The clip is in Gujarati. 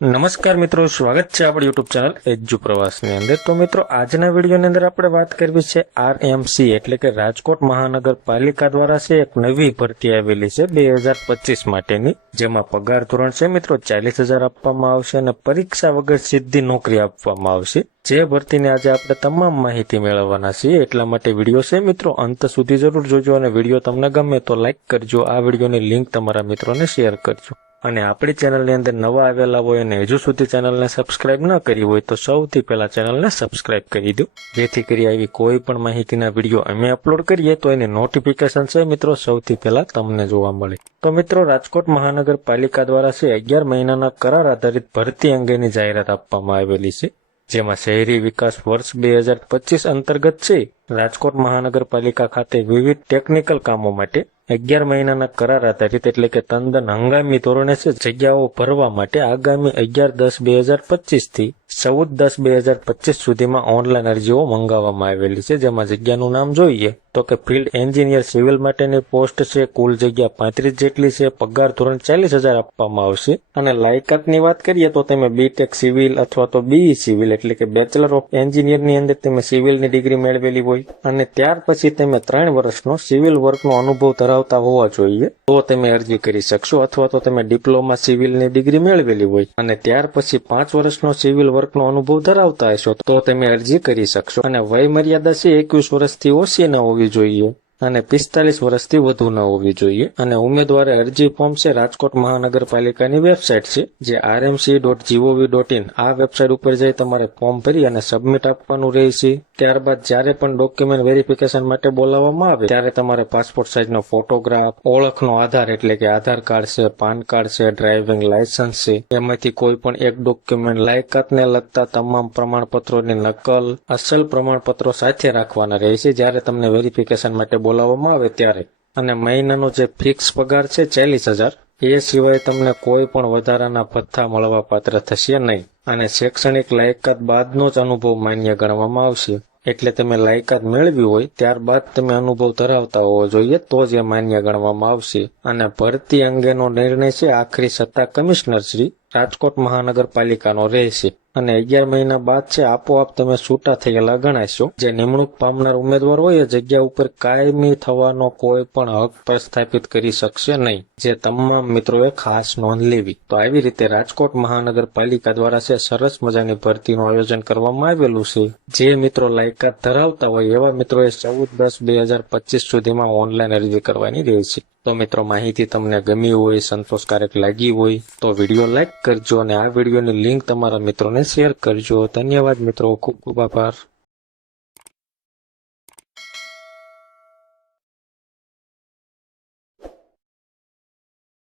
નમસ્કાર મિત્રો, સ્વાગત છે આપણી યુટ્યુબ ચેનલ એજ્યુ પ્રવાસની અંદર. તો મિત્રો, આજના વિડીયોની અંદર આપણે વાત કરવી છે આરએમસી, એટલે કે રાજકોટ મહાનગરપાલિકા દ્વારા છે એક નવી ભરતી આવેલી છે બે હજાર પચીસ માટેની, જેમાં પગાર ધોરણ છે મિત્રો ચાલીસ હજાર આપવામાં આવશે અને પરીક્ષા વગર સીધી નોકરી આપવામાં આવશે. જે ભરતીની આજે આપણે તમામ માહિતી મેળવવાના છીએ, એટલા માટે વીડિયો છે મિત્રો અંત સુધી જરૂર જોજો અને વીડિયો તમને ગમે તો લાઈક કરજો. આ વિડીયોની લિંક તમારા મિત્રોને શેર કરજો. અને આપણી ચેનલની અંદર નવા આવેલા હોય અને હજુ સુધી ચેનલને સબસ્ક્રાઇબ ન કરી હોય તો સૌથી પહેલા ચેનલને સબસ્ક્રાઇબ કરી દો. જેથી કરી આવી કોઈ પણ માહિતીના વીડિયો અમે અપલોડ કરીએ તો એની નોટિફિકેશન છે મિત્રો સૌથી પહેલા તમને જોવા મળે. તો મિત્રો રાજકોટ મહાનગરપાલિકા દ્વારા છે અગિયાર મહિનાના કરાર આધારિત ભરતી અંગેની જાહેરાત આપવામાં આવેલી છે. જેમાં શહેરી વિકાસ વર્ષ બે હજાર પચીસ અંતર્ગત છે રાજકોટ મહાનગરપાલિકા ખાતે વિવિધ ટેકનિકલ કામો માટે અગિયાર મહિનાના કરાર આધારિત એટલે કે તંદન હંગામી ધોરણે છે, જગ્યાઓ ભરવા માટે આગામી અગિયાર દસ બે હજાર પચીસથી ચૌદ દસ બે હજાર પચીસ સુધીમાં ઓનલાઈન અરજીઓ મંગાવવામાં આવેલી છે. જેમાં જગ્યાનું નામ જોઈએ તો કે ફિલ્ડ એન્જિનિયર સિવિલ માટેની પોસ્ટ છે, કુલ જગ્યા પાંત્રીસ જેટલી છે, પગાર ધોરણ ચાલીસ હજાર આપવામાં આવશે. અને લાયકાતની વાત કરીએ તો તમે બીટેક સિવિલ અથવા તો બીઈ સિવિલ એટલે કે બેચલર ઓફ એન્જિનિયરની અંદર તમે સિવિલની ડિગ્રી મેળવેલી હોય. અને ત્યાર પછી તમે ત્રણ વર્ષનો સિવિલ વર્કનો અનુભવ ધરાવતા હોવા જોઈએ. તો તમે અરજી કરી શકશો અથવા તો તમે ડિપ્લોમા સિવિલની ડિગ્રી મેળવેલી હોય. અને ત્યાર પછી પાંચ વર્ષનો સિવિલ વર્કનો અનુભવ ધરાવતા હશો. તો તમે અરજી કરી શકશો. અને વય મર્યાદા છે એકવીસ વર્ષથી ઓછી ન હોવી જોઈએ. અને પિસ્તાલીસ વર્ષથી વધુ ન હોવી જોઈએ. અને ઉમેદવારે અરજી ફોર્મ છે રાજકોટ મહાનગરપાલિકાની વેબસાઇટ છે, જે RMC dot GOV dot in આ વેબસાઇટ ઉપર જઈ તમારે ફોર્મ ભરી અને સબમિટ આપવાનું રહેશે. ત્યારબાદ જ્યારે પણ ડોક્યુમેન્ટ વેરિફિકેશન માટે બોલાવવામાં આવે, ત્યારે તમારે પાસપોર્ટ સાઇઝનો ફોટોગ્રાફ ઓળખનો આધાર, એટલે કે આધાર કાર્ડ છે, પાન કાર્ડ છે ડ્રાઇવિંગ લાયસન્સ છે, એમાંથી કોઈ પણ એક ડોક્યુમેન્ટ લાયકાતને લગતા તમામ પ્રમાણપત્રોની નકલ અસલ પ્રમાણપત્રો સાથે રાખવાના રહેશે. જ્યારે તમને વેરિફિકેશન માટે બોલાવવામાં આવે ત્યારે. અને મહિનાનો જે ફિક્સ પગાર છે ચાલીસ હજાર, એ સિવાય તમને કોઈ પણ વધારાના ભથ્થા મળવા પાત્ર થશે નહીં. અને શૈક્ષણિક લાયકાત બાદનો જ અનુભવ માન્ય ગણવામાં આવશે. એટલે તમે લાયકાત મેળવી હોય, ત્યારબાદ તમે અનુભવ ધરાવતા હોવો જોઈએ, તો જ એ માન્ય ગણવામાં આવશે. અને ભરતી અંગેનો નિર્ણય છે આખરી સત્તા કમિશનર શ્રી રાજકોટ મહાનગરપાલિકાનો રહેશે. અને અગિયાર મહિના બાદ છે, આપોઆપ તમે છૂટા થયેલા ગણાશો જે નિમણૂક પામનાર ઉમેદવાર હોય, એ જગ્યા ઉપર કાયમી થવાનો કોઈ પણ હક પ્રસ્થાપિત કરી શકશે નહીં. જે તમામ મિત્રોએ ખાસ નોંધ લેવી. તો આવી રીતે રાજકોટ મહાનગરપાલિકા દ્વારા છે, સરસ મજાની ભરતીનું આયોજન કરવામાં આવેલું છે. જે મિત્રો લાયકાત ધરાવતા હોય, એવા મિત્રોએ ચૌદ દસ બે હજાર પચીસ સુધીમાં ઓનલાઈન અરજી કરવાની રહેશે. તો મિત્રો, માહિતી તમને ગમી હોય, સંતોષકારક લાગી હોય, તો વીડિયો લાઈક કરજો અને આ વિડીયોની લિંક તમારા મિત્રોને શેર કરજો. ધન્યવાદ મિત્રો. ખૂબ ખૂબ આભાર.